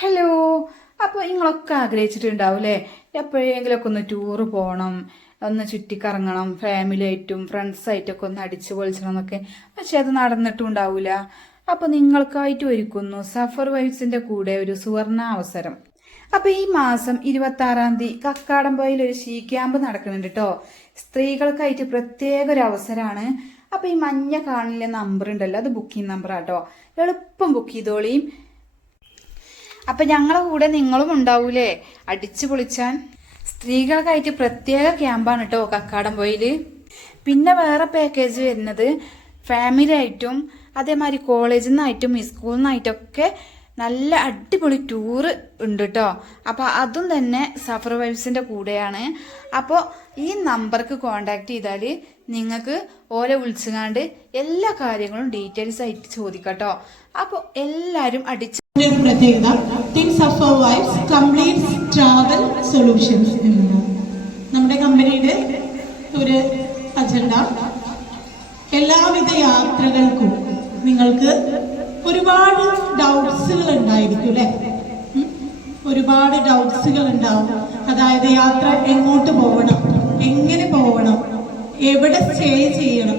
Hello അപ്പോൾ നിങ്ങളൊക്കെ ആഗ്രഹിച്ചിട്ടുണ്ടാവും അല്ലേ എപ്പോഴെങ്കിലുമൊക്കെ ഒന്ന് ടൂറ് പോകണം ഒന്ന് ചുറ്റിക്കറങ്ങണം ഫാമിലി ആയിട്ടും ഫ്രണ്ട്സായിട്ടൊക്കെ ഒന്ന് അടിച്ചു പൊളിച്ചണം എന്നൊക്കെ. പക്ഷേ അത് നടന്നിട്ടും ഉണ്ടാവില്ല അപ്പോൾ നിങ്ങൾക്കായിട്ട് ഒരുക്കുന്നു സഫർ വൈബ്സിന്റെ കൂടെ ഒരു സുവർണ അവസരം. അപ്പൊ ഈ മാസം ഇരുപത്തി ആറാം തീയതി കക്കാടംപോയിൽ ഒരു ഷീ ക്യാമ്പ് നടക്കുന്നുണ്ട് കേട്ടോ സ്ത്രീകൾക്കായിട്ട് പ്രത്യേക ഒരു അവസരമാണ്. അപ്പോൾ ഈ മഞ്ഞ കാണിലെ നമ്പർ ഉണ്ടല്ലോ അത് ബുക്കിംഗ് നമ്പർ ആട്ടോ എളുപ്പം ബുക്ക് ചെയ്തോളിയും അപ്പൊ ഞങ്ങളെ കൂടെ നിങ്ങളും ഉണ്ടാവൂലേ? അടിച്ചു പൊളിച്ചാൻ. സ്ത്രീകൾക്കായിട്ട് പ്രത്യേക ക്യാമ്പാണ് കേട്ടോ കക്കാടം പോയിൽ. പിന്നെ വേറെ പാക്കേജ് വരുന്നത് ഫാമിലി ആയിട്ടും അതേമാതിരി കോളേജിൽ നിന്നായിട്ടും സ്കൂളിൽ നിന്നായിട്ടൊക്കെ നല്ല അടിപൊളി ടൂറ് ഉണ്ട് കേട്ടോ അപ്പോൾ അതും തന്നെ സഫർ വൈബ്സിന്റെ കൂടെയാണ്. അപ്പോൾ ഈ നമ്പർക്ക് കോണ്ടാക്ട് ചെയ്താൽ നിങ്ങൾക്ക് ഓരെ വിളിച്ചുകാണ്ട് എല്ലാ കാര്യങ്ങളും ഡീറ്റെയിൽസ് ആയിട്ട് ചോദിക്കട്ടോ. അപ്പോൾ എല്ലാരും അടിച്ച് ഓഫ് വൈഫ്സ് കംപ്ലീറ്റ് നമ്മുടെ കമ്പനിയുടെ ഒരു അജണ്ട എല്ലാവിധ യാത്രകൾക്കും നിങ്ങൾക്ക് ഒരുപാട് ഡൗട്ട്സുകൾ ഉണ്ടായിരിക്കും അല്ലെ? ഒരുപാട് ഡൗട്ട്സുകൾ ഉണ്ടാവും. അതായത് യാത്ര എങ്ങോട്ട് പോകണം എങ്ങനെ പോകണം എവിടെ സ്റ്റേ ചെയ്യണം?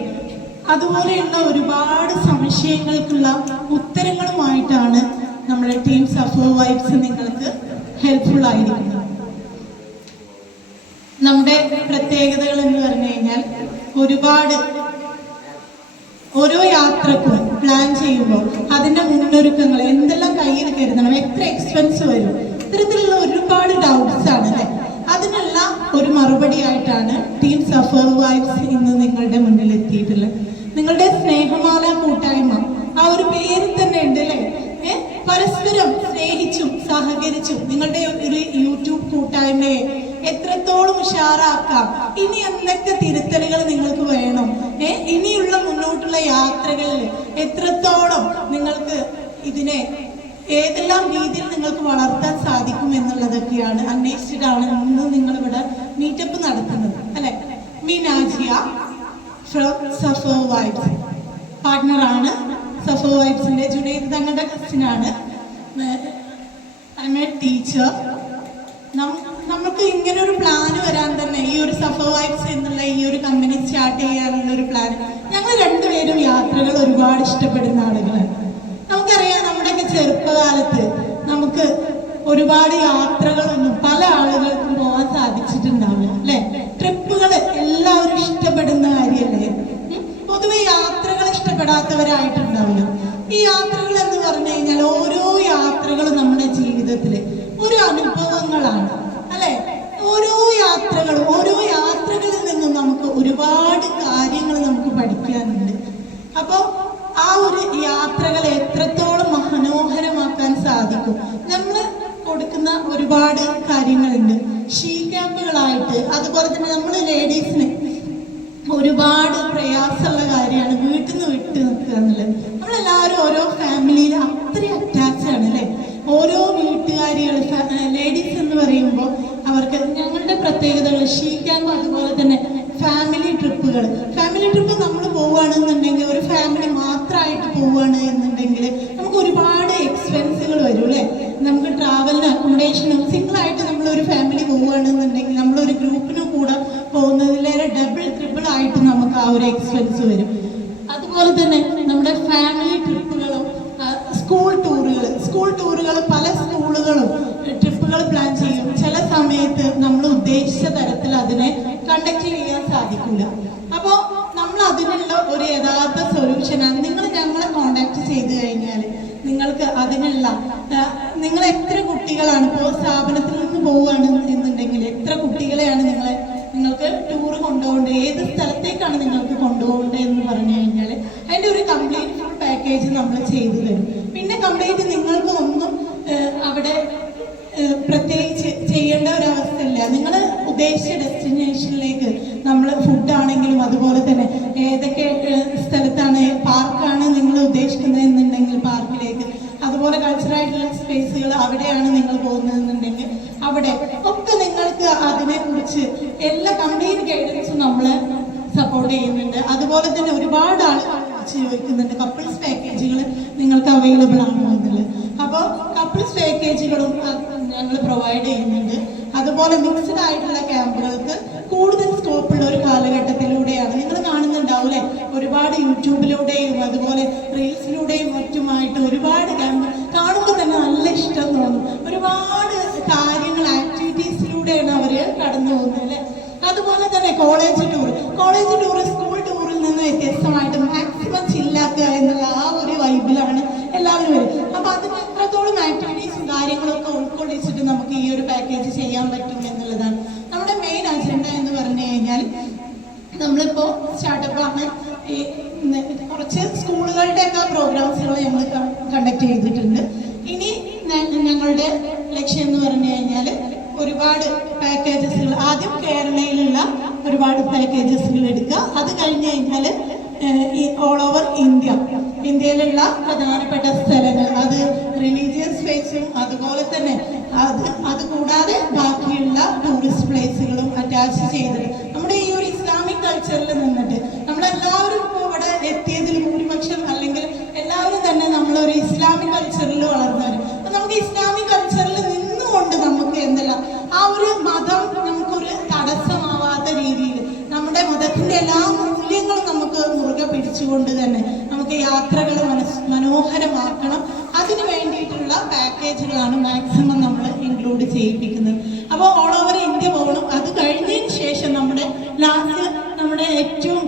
അതുപോലെയുള്ള ഒരുപാട് സംശയങ്ങൾക്കുള്ള ഉത്തരങ്ങളുമായിട്ടാണ് നമ്മുടെ ടീം സഫോ വൈബ്സ് നിങ്ങൾക്ക് ഹെൽപ്ഫുൾ ആയിരിക്കുന്നത്. നമ്മുടെ പ്രത്യേകതകൾ എന്ന് പറഞ്ഞു കഴിഞ്ഞാൽ ഒരുപാട് ഓരോ യാത്രക്കും പ്ലാൻ ചെയ്യുമ്പോൾ അതിന്റെ മുന്നൊരുക്കങ്ങൾ എന്തെല്ലാം കയ്യിൽ കരുതണം എത്ര എക്സ്പെൻസ് വരും ഇത്തരത്തിലുള്ള ഒരുപാട് ഡൗട്ട്സ് ആണ് അല്ലെ? അതിനുള്ള ഒരു മറുപടി ആയിട്ടാണ് ടീം സഫർ വൈബ്സ് ഇന്ന് നിങ്ങളുടെ മുന്നിൽ എത്തിയിട്ടുള്ളത് നിങ്ങളുടെ സ്നേഹമാല കൂട്ടായ്മ ആ ഒരു പേര് തന്നെ ഉണ്ട് അല്ലേ? പരസ്പരം സ്നേഹിച്ചും സഹകരിച്ചും നിങ്ങളുടെ ഒരു യൂട്യൂബ് കൂട്ടായ്മയെ എത്രത്തോളം ഉഷാറാക്കാം. ഇനി എന്തൊക്കെ തിരുത്തലുകൾ നിങ്ങൾക്ക് വേണം? ഏ? ഇനിയുള്ള മുന്നോട്ടുള്ള യാത്രകളിൽ എത്രത്തോളം നിങ്ങൾക്ക് ഇതിനെ ഏതെല്ലാം രീതിയിൽ നിങ്ങൾക്ക് വളർത്താൻ സാധിക്കും എന്നുള്ളതൊക്കെയാണ് അന്വേഷിച്ചിട്ടാണ് ഇന്ന് നിങ്ങൾ ഇവിടെ മീറ്റപ്പ് നടത്തുന്നത്. അല്ലെ? മീനാജിയ ഫ്രം സഫോ വൈബ്സ്. പാർട്ട്ണറാണ് സഫോ വൈബ്സിന്റെ ജുനൈദ് തങ്ങളുടെ കസിനാണ്. ടീച്ചർ. നമുക്ക് ഇങ്ങനെ ഒരു പ്ലാൻ വരാൻ തന്നെ ഈ ഒരു സഫോ വൈബ്സ് എന്നുള്ള ഈ ഒരു കമ്പനി സ്റ്റാർട്ട് ചെയ്യാനുള്ള ഒരു പ്ലാൻ ഞങ്ങൾ രണ്ടുപേരും യാത്രകൾ ഒരുപാട് ഇഷ്ടപ്പെടുന്ന ആളുകളാണ്. നമുക്കറിയാം നമ്മുടെയൊക്കെ ചെറുപ്പകാലത്ത് നമുക്ക് ഒരുപാട് യാത്രകളൊന്നും പല ആളുകൾക്കും പോകാൻ സാധിച്ചിട്ടുണ്ടാവില്ല അല്ലെ? ട്രിപ്പുകൾ എല്ലാവരും ഇഷ്ടപ്പെടുന്ന കാര്യമല്ലേ? പൊതുവെ യാത്രകൾ ഇഷ്ടപ്പെടാത്തവരായിട്ടുണ്ടാവില്ല. ഈ യാത്രകൾ എന്ന് പറഞ്ഞു കഴിഞ്ഞാൽ ഓരോ യാത്രകളും നമ്മുടെ ജീവിതത്തിലെ ഒരു അനുഭവങ്ങളാണ്. അല്ലെ? ഓരോ യാത്രകളും ഓരോ യാത്രകളിൽ അക്കോമഡേഷനും സിംഗിൾ ആയിട്ട് നമ്മൾ ഒരു ഫാമിലി പോവുകയാണെന്നുണ്ടെങ്കിൽ ഏത് സ്ഥലത്തേക്കാണ് നിങ്ങൾക്ക് കൊണ്ടുപോകേണ്ടത് എന്ന് പറഞ്ഞു കഴിഞ്ഞാൽ അതിന്റെ ഒരു കംപ്ലീറ്റ് പാക്കേജ് നമ്മൾ ചെയ്തു തരും. പിന്നെ കംപ്ലീറ്റ് നിങ്ങൾക്ക് ഒന്നും അവിടെ പ്രത്യേകിച്ച് ചെയ്യേണ്ട ഒരു ഇല്ല നിങ്ങൾ ഉദ്ദേശിച്ച ഡെസ്റ്റിനേഷനിലേക്ക് നമ്മൾ ഫുഡാണെങ്കിലും അതുപോലെ തന്നെ ഏതൊക്കെ സ്ഥലത്താണ് പാർക്കാണ് നിങ്ങൾ ഉദ്ദേശിക്കുന്നത് എന്നുണ്ടെങ്കിൽ പാർക്കിലേക്ക്. അതുപോലെ കൾച്ചറായിട്ടുള്ള സ്പേസുകൾ അവിടെയാണ് നിങ്ങൾ പോകുന്നതെന്നുണ്ടെങ്കിൽ അവിടെ ഒക്കെ നിങ്ങൾക്ക് അതിനെക്കുറിച്ച് എല്ലാ കംപ്ലീറ്റ് ഗൈഡൻസും നമ്മളെ സപ്പോർട്ട് അതുപോലെ തന്നെ ഒരുപാട് വിളിച്ച് ചോദിക്കുന്നുണ്ട് കപ്പിൾസ് പാക്കേജുകൾ നിങ്ങൾക്ക് അവൈലബിൾ ആണോ എന്നുള്ളത്. അപ്പോൾ കപ്പിൾസ് പാക്കേജുകളും ഞങ്ങൾ പ്രൊവൈഡ് ചെയ്യുന്നുണ്ട്. അതുപോലെ മിക്സ്ഡ് ആയിട്ടുള്ള ക്യാമ്പുകൾക്ക് കൂടുതൽ സ്കോപ്പുള്ള ഒരു കാലഘട്ടത്തിലൂടെയാണ് നിങ്ങൾ കാണുന്നുണ്ടാവൂലേ ഒരുപാട് യൂട്യൂബിലൂടെയും അതുപോലെ റീൽസിലൂടെയും മറ്റുമായിട്ട് ഒരുപാട് ക്യാമ്പ് കാണുമ്പോൾ തന്നെ നല്ല ഇഷ്ടം തോന്നും. ഒരുപാട് കാര്യങ്ങൾ ആക്ടിവിറ്റീസിലൂടെയാണ് അവർ കടന്നു പോകുന്നത് അല്ലേ? അതുപോലെ തന്നെ കോളേജ് ടൂർ കോളേജ് ടൂറിൽ നിന്ന് വ്യത്യസ്തമായിട്ട് മാക്സിമം ചില്ലാക്കുക എന്നുള്ള ആ ഒരു വൈബിലാണ് എല്ലാവരും വരും അപ്പൊ അതിന് എത്രത്തോളം ആക്ടിവിറ്റീസും കാര്യങ്ങളൊക്കെ ഉൾക്കൊള്ളിച്ചിട്ട് നമുക്ക് ഈ ഒരു പാക്കേജ് ചെയ്യാൻ പറ്റും എന്നുള്ളതാണ്. നമ്മുടെ മെയിൻ അജണ്ട എന്ന് പറഞ്ഞു കഴിഞ്ഞാൽ നമ്മളിപ്പോ സ്റ്റാർട്ടപ്പ് ആണ്. കുറച്ച് സ്കൂളുകളുടെ ഒക്കെ പ്രോഗ്രാംസുകൾ ഞങ്ങൾ കണ്ടക്ട് ചെയ്തിട്ടുണ്ട്. ഇനി ഞങ്ങളുടെ ലക്ഷ്യം എന്ന് പറഞ്ഞു കഴിഞ്ഞാൽ ഒരുപാട് പാക്കേജസുകൾ ആദ്യം കേരളയിലുള്ള ഒരുപാട് പാക്കേജസുകൾ എടുക്കുക. അത് കഴിഞ്ഞ് കഴിഞ്ഞാൽ ഓൾ ഓവർ ഇന്ത്യ. ഇന്ത്യയിലുള്ള പ്രധാനപ്പെട്ട സ്ഥലങ്ങൾ. അത് റിലീജിയസ് പ്ലേസും അതുപോലെ തന്നെ അത് അത് കൂടാതെ ബാക്കിയുള്ള ടൂറിസ്റ്റ് പ്ലേസുകളും അറ്റാച്ച് ചെയ്ത് നമ്മുടെ ഈ ഒരു ഇസ്ലാമിക് കൾച്ചറിൽ നിന്നിട്ട് നമ്മളെല്ലാവരും ഇപ്പോൾ ഇവിടെ എത്തിയതിൽ ഭൂരിപക്ഷം അല്ലെങ്കിൽ എല്ലാവരും തന്നെ നമ്മളൊരു ഇസ്ലാമിക് കൾച്ചറിൽ വളർന്നവർ അപ്പൊ നമുക്ക് ഇസ്ലാമിക് കൾച്ചറിൽ നിന്നുകൊണ്ട് നമുക്ക് എന്തല്ല ആ ഒരു മതം മതത്തിന്റെ എല്ലാ മൂല്യങ്ങളും നമുക്ക് മുറുകെ പിടിച്ചുകൊണ്ട് തന്നെ നമുക്ക് യാത്രകൾ മനസ് മനോഹരമാക്കണം. അതിന് വേണ്ടിയിട്ടുള്ള പാക്കേജുകളാണ് മാക്സിമം നമ്മൾ ഇൻക്ലൂഡ് ചെയ്യിപ്പിക്കുന്നത്. അപ്പോൾ ഓൾ ഓവർ ഇന്ത്യ പോകണം. അത് കഴിഞ്ഞതിന് ശേഷം നമ്മുടെ ലാസ്റ്റ് നമ്മുടെ ഏറ്റവും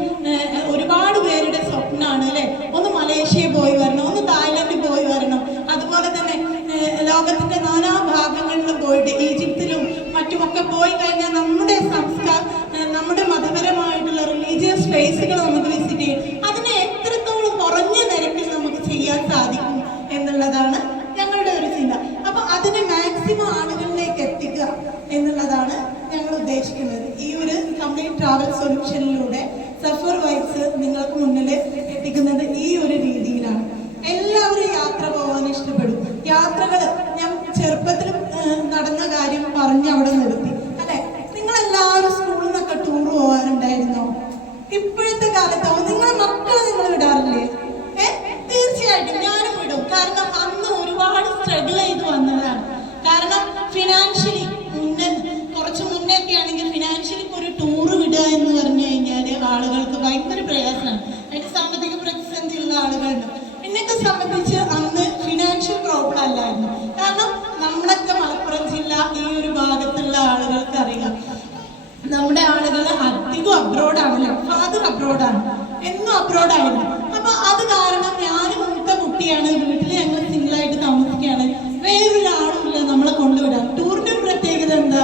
അബ്രോഡാണ്. എന്നും അബ്രോഡായിരുന്നു. അപ്പൊ അത് കാരണം ഞാനും മൂത്ത കുട്ടിയാണ്. വീട്ടിൽ ഞങ്ങൾ സിംഗിൾ ആയിട്ട് താമസിക്കുകയാണ്. വേറൊരാളുമില്ല നമ്മളെ കൊണ്ടുവിടാം ടൂറിന്റെ ഒരു പ്രത്യേകത എന്താ?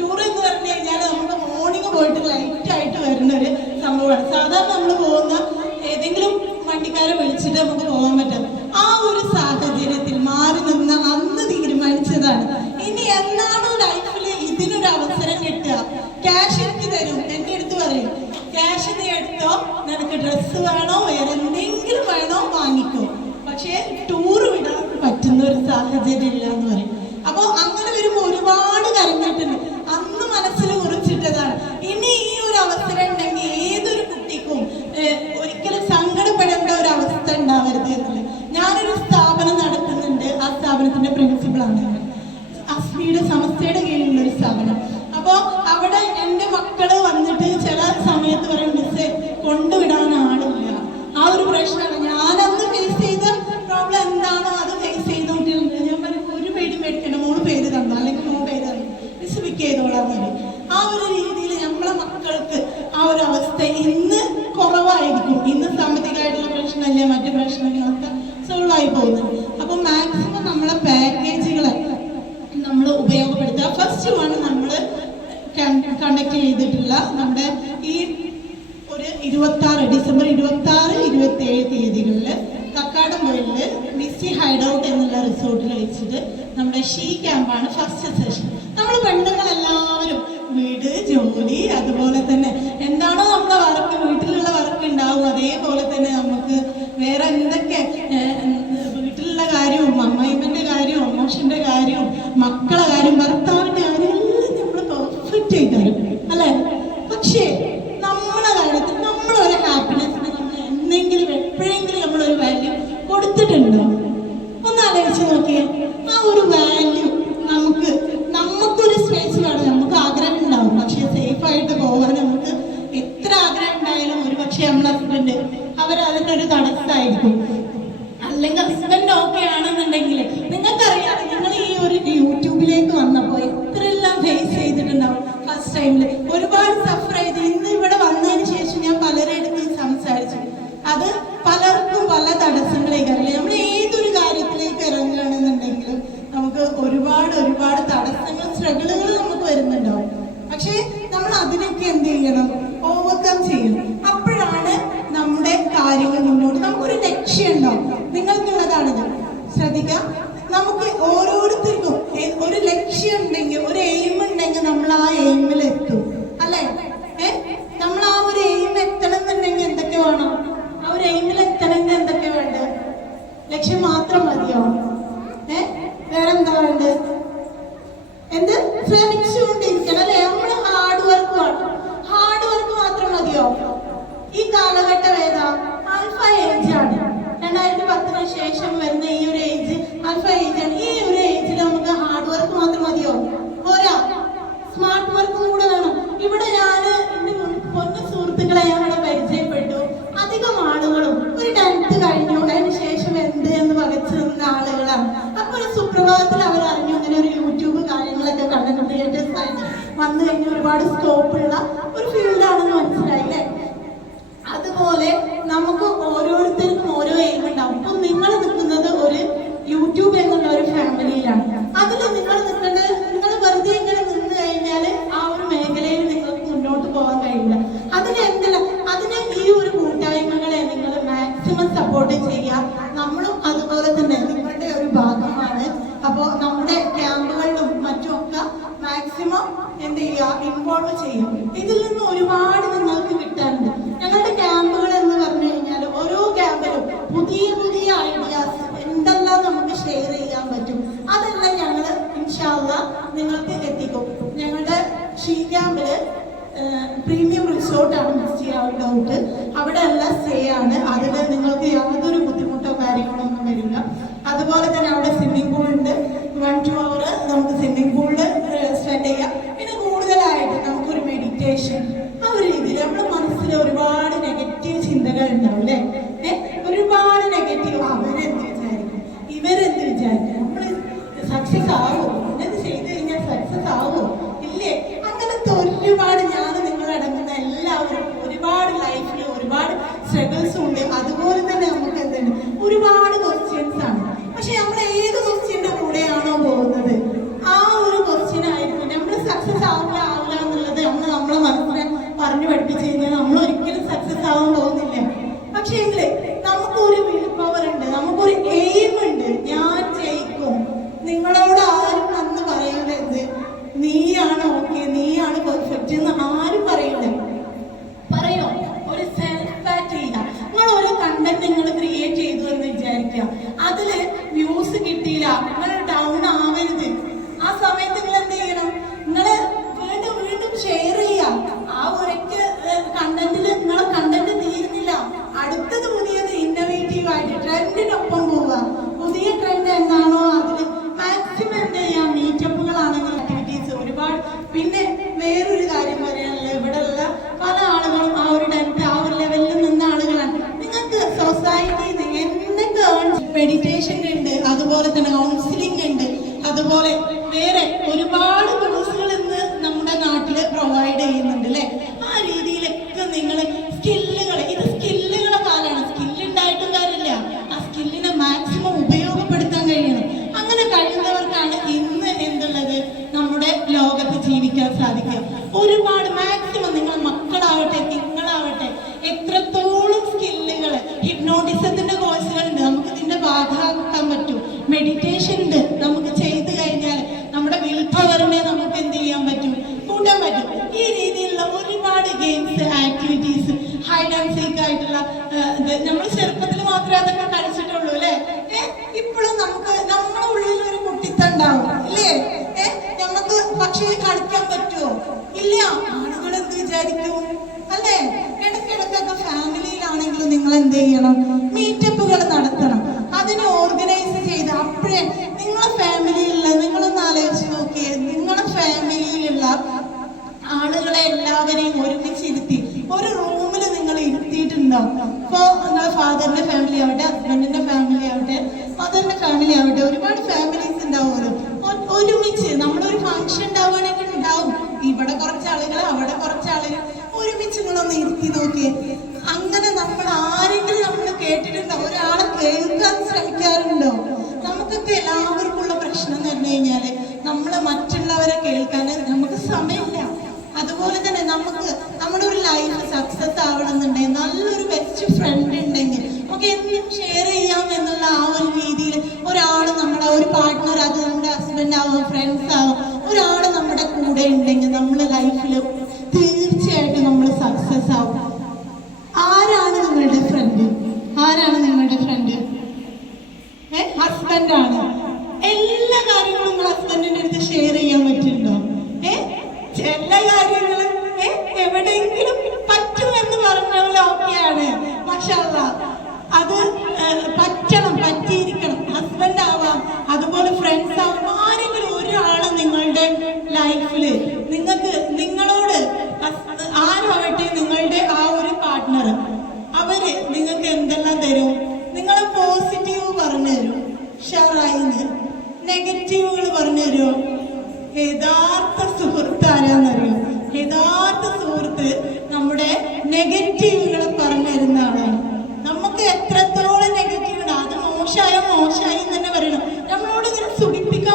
ടൂർ എന്ന് പറഞ്ഞു കഴിഞ്ഞാൽ നമ്മൾ മോർണിംഗ് പോയിട്ട് ലൈറ്റ് ആയിട്ട് വരുന്ന ഒരു സംഭവമാണ്. സാധാരണ നമ്മൾ പോകുന്ന ഏതെങ്കിലും വണ്ടിക്കാരെ വിളിച്ചിട്ട് നമുക്ക് പോകാൻ പറ്റും കണ്ടക്ട് ചെയ്തിട്ടുള്ള നമ്മുടെ ഈ ഒരു ഇരുപത്തി ആറ് ഡിസംബർ ഇരുപത്തി ആറ് ഇരുപത്തി ഏഴ് തീയതികളിൽ കക്കാടംപൊയിൽ മിസ്സി ഹൈഡ് ഔട്ട് എന്നുള്ള റിസോർട്ടിൽ വെച്ചിട്ട് നമ്മുടെ ഷീ ക്യാമ്പാണ് ഫസ്റ്റ് സെഷൻ. നമ്മൾ പെണ്ണുങ്ങളെല്ലാവരും വീട് ജോലി അതുപോലെ തന്നെ എന്താണോ നമ്മുടെ വർക്ക് വീട്ടിലുള്ള വർക്ക് ഉണ്ടാവും. അതേപോലെ തന്നെ നമുക്ക് വേറെ എന്തൊക്കെ വീട്ടിലുള്ള കാര്യവും അമ്മായിമ്മന്റെ കാര്യവും അമ്മോഷന്റെ കാര്യവും മക്കളെ കാര്യം ഭർത്താവിന്റെ കാര്യം എല്ലാം നമ്മൾ പെർഫെക്റ്റ് ചെയ്ത് തരും അല്ലെ? പക്ഷേ നമ്മുടെ കാര്യത്തിൽ നമ്മളൊരു ഹാപ്പിനെസ്സിന് നമ്മൾ എന്തെങ്കിലും എപ്പോഴെങ്കിലും പ്രശ്നങ്ങൾ നമുക്ക് വരുന്നുണ്ടാവും പക്ഷേ നമ്മൾ അതിനൊക്കെ എന്ത് ചെയ്യണം? ഓവർകം ചെയ്യണം അപ്പോഴാണ് നമ്മുടെ കാര്യങ്ങൾ മുന്നോട്ട് നമുക്കൊരു ലക്ഷ്യം ഉണ്ടാവും. നിങ്ങൾക്കുള്ളതാണിത്. ശ്രദ്ധിക്കാം. നമുക്ക് ഓരോരുത്തർക്കും ഒരു ലക്ഷ്യം ഉണ്ടെങ്കിൽ ഒരു എയിം ഉണ്ടെങ്കിൽ നമ്മൾ ആ എയിമിൽ എത്തും. ശേഷം വരുന്ന ഈ ഒരു ഏജ് അൽഫ ഏജ് ആണ്. ഈ ഒരു ഏജിൽ നമുക്ക് ഹാർഡ് വർക്ക് മാത്രം മതിയോ? പോരാ. സ്മാർട്ട് വർക്കും കൂടെ വേണം. ഇവിടെ ഞാൻ എന്റെ പൊന്നു സുഹൃത്തുക്കളെ ഞാൻ ഇവിടെ പരിചയപ്പെട്ടു. അധികം ആളുകളും ഒരു ടെൻത്ത് കഴിഞ്ഞു. അതിന് ശേഷം എന്ത് എന്ന് വകച്ചു ആളുകളാണ്. അപ്പൊ ഒരു സുപ്രഭാതത്തിൽ അവർ അറിഞ്ഞു. അങ്ങനെ ഒരു യൂട്യൂബ് കാര്യങ്ങളൊക്കെ കണ്ടിട്ടുണ്ട്. ക്രിയേറ്റേഴ്സ് വന്നു കഴിഞ്ഞ ഒരുപാട് സ്കോപ്പ് ഉള്ള ഒരുപാട് മാത്സ് നിങ്ങൾ എന്ത് ചെയ്യണം മീറ്റപ്പുകൾ നടത്തണം. അതിനെ ഓർഗനൈസ് ചെയ്ത് അപ്പോഴേ നിങ്ങളെ ഫാമിലിയിലുള്ള നിങ്ങളൊന്ന് ആലോചിച്ച് നോക്കിയേ നിങ്ങളെ ഫാമിലിയിലുള്ള ആളുകളെ എല്ലാവരെയും ഒരുമിച്ച് ഇരുത്തി ഒരു റൂമിൽ നിങ്ങൾ ഇരുത്തിയിട്ടുണ്ടാവും. ഇപ്പോ നിങ്ങളെ ഫാദറിന്റെ ഫാമിലി ആവട്ടെ ഹസ്ബൻഡ് നമ്മൾ മറ്റുള്ളവരെ കേൾക്കാൻ നമുക്ക് സമയമില്ല. അതുപോലെ തന്നെ നമുക്ക് നമ്മുടെ ഒരു ലൈഫ് സക്സസ് ആവണമെന്നുണ്ടെങ്കിൽ നല്ലൊരു ബെസ്റ്റ് ഫ്രണ്ട് ഉണ്ടെങ്കിൽ നമുക്ക് എന്തും ഷെയർ ചെയ്യാം എന്നുള്ള ആ ഒരു രീതിയിൽ ഒരാൾ നമ്മുടെ ഒരു പാർട്ട്ണർ അത് നമ്മുടെ ഹസ്ബൻഡ് ആവും ഫ്രണ്ട്സ് ആവും ഒരാൾ നമ്മുടെ കൂടെ ഉണ്ടെങ്കിൽ നമ്മുടെ ലൈഫിൽ തീർച്ചയായിട്ടും നമ്മൾ സക്സസ് ആവും. ആരാണ് നിങ്ങളുടെ ഫ്രണ്ട് ആരാണ് നിങ്ങളുടെ ഫ്രണ്ട് ഹസ്ബൻഡ് ആണ്. എല്ലാ കാര്യങ്ങളും നിങ്ങൾ ഹസ്ബൻഡിന്റെ അടുത്ത് ഷെയർ ചെയ്യാൻ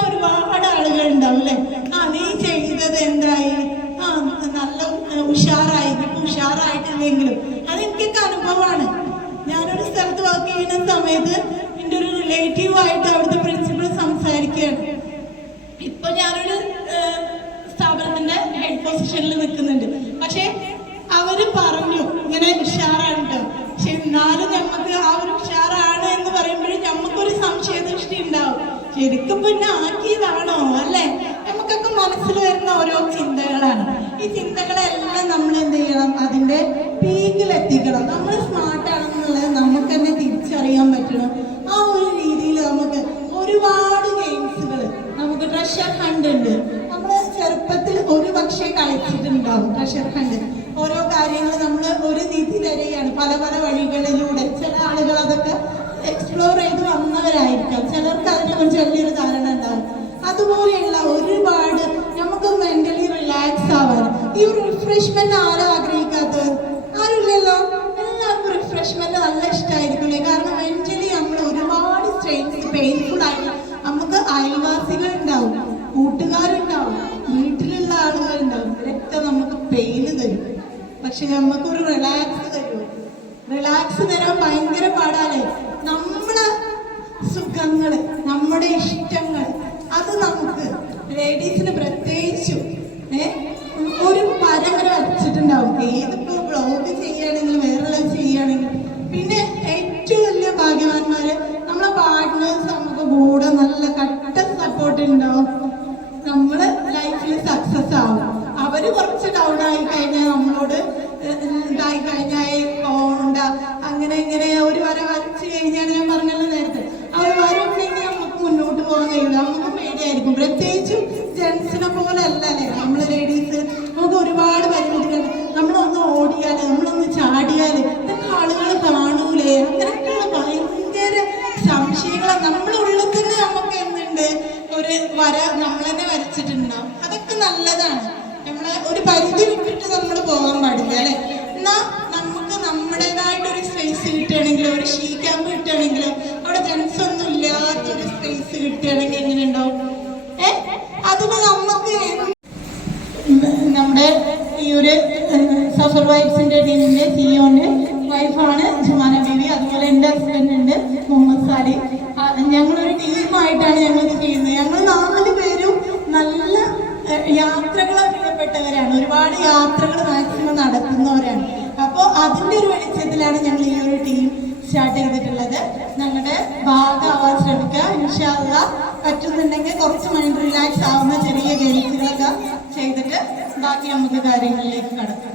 ഒരുപാട് ആളുകൾ ഉണ്ടാവും അല്ലെ ആ നീ ചെയ്തത് എന്തായി? ആ നല്ല ഉഷാറായി. ഇപ്പൊ ഉഷാറായിട്ടില്ലെങ്കിലും അതെനിക്കൊക്കെ അനുഭവമാണ്. ഞാനൊരു സ്ഥലത്ത് വർക്ക് ചെയ്യുന്ന സമയത്ത് എന്റെ ഒരു റിലേറ്റീവ് ആയിട്ട് അവിടുത്തെ പ്രിൻസിപ്പൾ സംസാരിക്കുകയാണ് ഇപ്പൊ ഞാനൊരു ഏഹ്, സ്ഥാപനത്തിന്റെ ഹെഡ് പൊസിഷനിൽ നിൽക്കുന്നുണ്ട് പക്ഷെ അവർ പറഞ്ഞു ഇങ്ങനെ ഉഷാറാണ് കേട്ടോ പക്ഷെ എന്നാലും നമുക്ക് ആ ഒരു ഉഷാറാണ് എന്ന് പറയുമ്പോഴും നമുക്കൊരു സംശയദൃഷ്ടി ഉണ്ടാവും ശരിക്കും പിന്നെ ആക്കിയതാണോ അല്ലേ നമുക്കൊക്കെ മനസ്സിൽ വരുന്ന ഓരോ ചിന്തകളാണ് ഈ ചിന്തകളെല്ലാം നമ്മൾ എന്ത് ചെയ്യണം അതിന്റെ പീക്കിൽ എത്തിക്കണം നമ്മൾ സ്മാർട്ട് ആണെന്നുള്ളത് നമുക്ക് തന്നെ തിരിച്ചറിയാൻ പറ്റണം. ആ ഒരു രീതിയിൽ നമുക്ക് ഒരുപാട് ഗെയിംസുകൾ നമുക്ക് ട്രഷർ ഹണ്ട് ഉണ്ട്. നമ്മൾ ചെറുപ്പത്തിൽ ഒരു പക്ഷേ കളിച്ചിട്ടുണ്ടാവും ട്രഷർ ഹണ്ട് ഓരോ കാര്യങ്ങൾ നമ്മൾ ഒരു നിധി തരികയാണ്. പല പല വഴികളിലൂടെ ചില ആളുകൾ അതൊക്കെ എക്സ്പ്ലോർ ചെയ്ത് വന്നവരായിരിക്കാം. ചിലർക്ക് അതിനെക്കുറിച്ച് വലിയൊരു ധാരണ ഉണ്ടാവും. അതുപോലെയുള്ള ഒരുപാട് നമുക്ക് മെന്റലി റിലാക്സ് ആവാൻ ഈ റിഫ്രഷ്മെന്റ് ആരും ആഗ്രഹിക്കാത്തവർ നല്ല ഇഷ്ടമായിരിക്കില്ലേ കാരണം മെന്റലി നമ്മൾ ഒരുപാട് സ്ട്രെയിൻസ് പെയിൻഫുൾ ആയി നമുക്ക് അയൽവാസികൾ ഉണ്ടാവും കൂട്ടുകാരുണ്ടാവും വീട്ടിലുള്ള ആളുകൾ ഉണ്ടാവും ഇവരൊക്കെ നമുക്ക് പെയിന് തരും. പക്ഷെ നമുക്കൊരു റിലാക്സ് തരും റിലാക്സ് തരാൻ ഭയങ്കര പാടാലേ നമ്മുടെ സുഖങ്ങൾ നമ്മുടെ ഇഷ്ടങ്ങൾ അത് നമുക്ക് ലേഡീസിന് പ്രത്യേകിച്ചും ഏ, ഒരു പരമ്പര വരച്ചിട്ടുണ്ടാവും. ഏതിപ്പോ ബ്ലോഗ് ചെയ്യുകയാണെങ്കിലും സപ്പോർട്ട് ഉണ്ടാവും എങ്ങനെയുണ്ടോ എങ്ങനെ ഉണ്ടാവും ഏ? അതിന് നമുക്ക് നമ്മുടെ ഈ ഒരു സഫർ വൈബ്സിന്റെ ടീമിന്റെ സിഇഒന്റെ വൈഫാണ് ജുമാന ബീവി. അതുപോലെ എന്റെ ഹസ്ബൻഡ് ഉണ്ട് മുഹമ്മദ് സാലി ഞങ്ങളൊരു ടീമായിട്ടാണ് ഞങ്ങൾ ചെയ്യുന്നത്. ഞങ്ങൾ നാല് പേരും നല്ല ഏഹ്, യാത്രകളെ പ്രിയപ്പെട്ടവരാണ്. ഒരുപാട് യാത്രകൾ മാക്സിമം നടത്തുന്നവരാണ്. അപ്പോൾ അതിന്റെ ഒരു വെളിച്ചത്തിലാണ് ഞങ്ങൾ ഈ ഒരു ടീം സ്റ്റാർട്ട് ചെയ്തിട്ടുള്ളത്. ഞങ്ങളുടെ ഭാഗമാവാൻ ശ്രമിക്കുക. ഇൻഷാല്ല പറ്റുന്നുണ്ടെങ്കിൽ കുറച്ച് മൈൻഡ് റിലാക്സ് ആവുന്ന ചെറിയ ഗെയിംസുകളൊക്കെ ചെയ്തിട്ട് ബാക്കി നമുക്ക് കാര്യങ്ങളിലേക്ക് കടക്കാം.